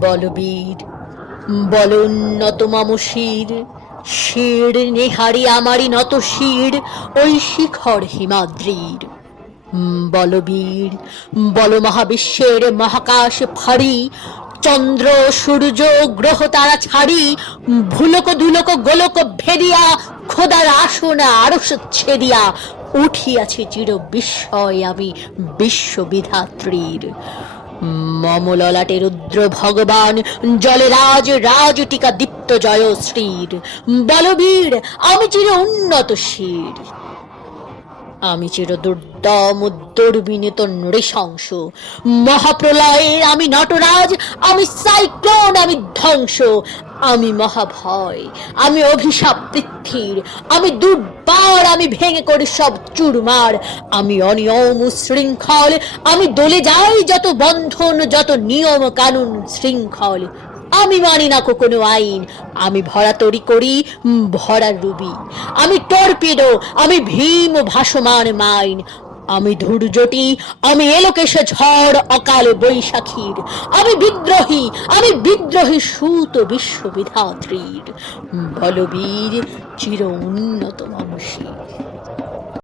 বলবীর, বল উন্নত শির শির নেহারি আমারই নত শির, ওই শিখর হিমাদ্রির। বলবীর, বল মহাবিশ্বের মহাকাশ ফাড়ি, চন্দ্র, সূর্য, গ্রহ তারা ছাড়ি, ভুলক দুলক গোলক ভেদিয়া, খোদার আসনা আরস ছেদিয়া, উঠিয়াছি চির বিস্ময় আমি বিশ্ববিধাত্রীর। মমললাটে রুদ্র ভগবান জলরাজ রাজ টিকা দীপ্ত জয় শ্রীর বলবীর আমি চির উন্নত শির। আমি চির দুর্দম দুর্বিনীত নৃশংস। মহাপ্রলয়ের আমি নটরাজ, আমি সাইক্লোন, আমি ধ্বংস। আমি মহাভয়, আমি অভিশাপ পৃথ্বীর। আমি দুর্বার, আমি ভেঙে করি সব চুরমার। আমি অনিয়ম শৃঙ্খল আমি দলে যাই যত বন্ধন, যত নিয়ম কানুন শৃঙ্খল। আমি মানি না কোনো আইন। আমি ভরা তরি করি ভরা রুবি। আমি টর্পিডো, আমি ভীম ভাসমান মাইন। আমি ধূর্যটি আমি এলোকেশে ঝড়, অকাল বৈশাখীর। আমি বিদ্রোহী আমি বিদ্রোহী সুত বিশ্ববিধাত্রীর। বলবীর চির উন্নত মানুষের